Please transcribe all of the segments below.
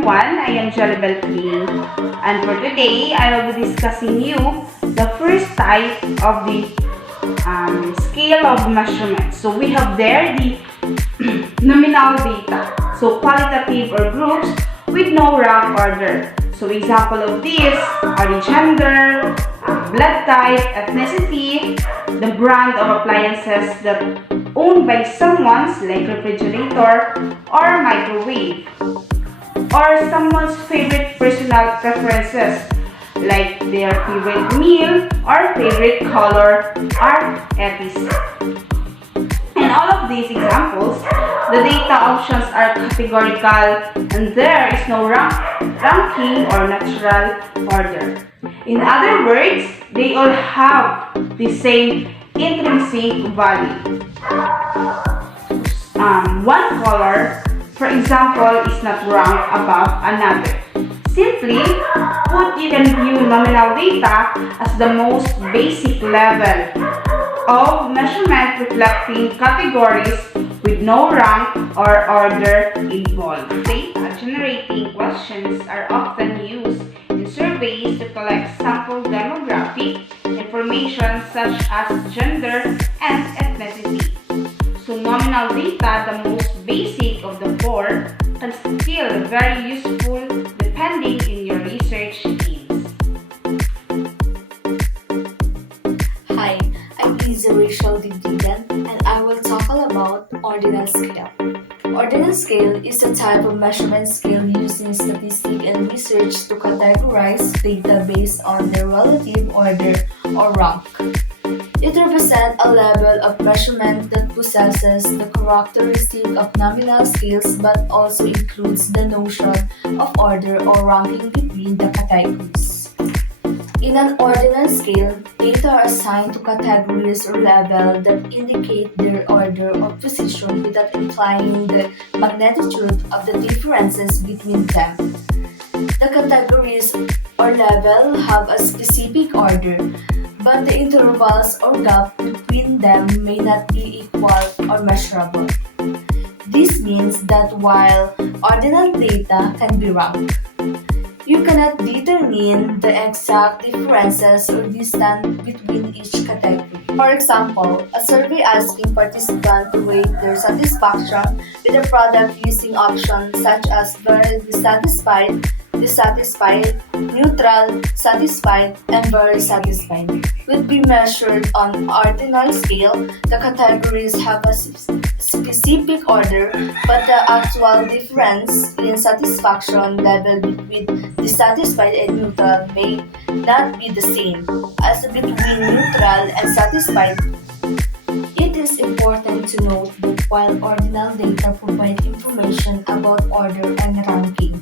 everyone, I am Jolibel King, and for today I will be discussing you the first type of the scale of measurement. So we have there the nominal data, so qualitative or groups with no rank order. So example of these are the gender, blood type, ethnicity, the brand of appliances that owned by someone's like refrigerator or microwave, or someone's favorite personal preferences like their favorite meal or favorite color, art, etc. In all of these examples, the data options are categorical and there is no ranking or natural order. In other words, they all have the same intrinsic value. One color, for example, is not ranked above another. Simply put, you can view nominal data as the most basic level of measurement reflecting categories with no rank or order involved. Data generating questions are often used in surveys to collect sample demographic information such as gender and ethnicity. So nominal data, the most basic of the four, can still be very useful depending in your research needs. Hi, I'm Lisa Rachel Dindigan and I will talk all about ordinal scale. Ordinal scale is a type of measurement scale using statistics and research to categorize data based on their relative order or rank. It represents a level of measurement that possesses the characteristic of nominal scales but also includes the notion of order or ranking between the categories. In an ordinal scale, data are assigned to categories or levels that indicate their order or position without implying the magnitude of the differences between them. The categories or level have a specific order, but the intervals or gap between them may not be equal or measurable. This means that while ordinal data can be ranked, you cannot determine the exact differences or distance between each category. For example, a survey asking participants to rate their satisfaction with a product using options such as very dissatisfied, dissatisfied, neutral, satisfied, and very satisfied will be measured on ordinal scale. The categories have a specific order, but the actual difference in satisfaction level between dissatisfied and neutral may not be the same as between neutral and satisfied. It is important to note that while ordinal data provide information about order and ranking,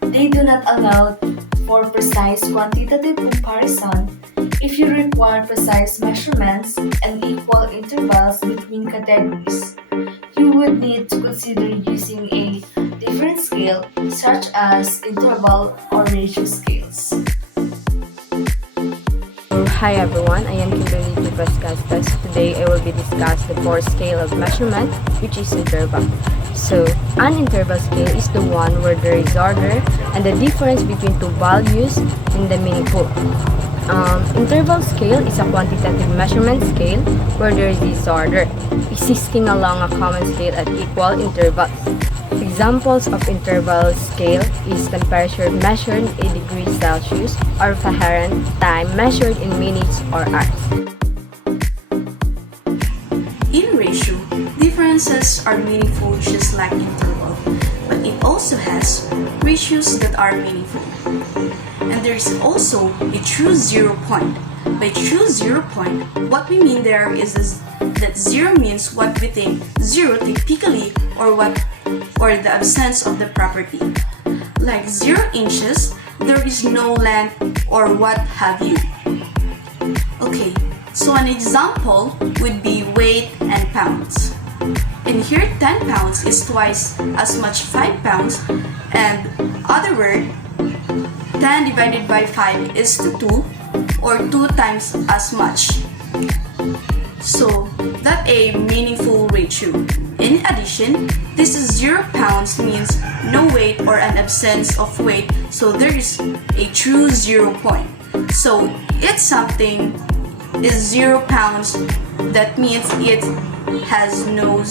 they do not allow for precise quantitative comparison. If you require precise measurements and equal intervals between categories, you would need to consider using a different scale such as interval or ratio scales. Hi everyone, I am Kimberly Pascastas. Today I will be discussing the fourth scale of measurement, which is interval. So, an interval scale is the one where there is order and the difference between two values in the meaningful. Interval scale is a quantitative measurement scale where there is disorder, existing along a common scale at equal intervals. Examples of interval scale is temperature measured in degrees Celsius or Fahrenheit, time measured in minutes or hours. In ratio, differences are meaningful just like interval, but it also has ratios that are meaningful. And there is also a true zero point. By true zero point, what we mean there is that zero means what we think zero typically or the absence of the property. Like 0 inches, there is no length or what have you. Okay, so an example would be weight and pounds. And here 10 pounds is twice as much 5 pounds, and other word, 10 divided by 5 is to 2 or 2 times as much. So that's a meaningful ratio. In addition, this 0 pounds means no weight or an absence of weight, so there is a true 0 point. So if something is 0 pounds, that means it has no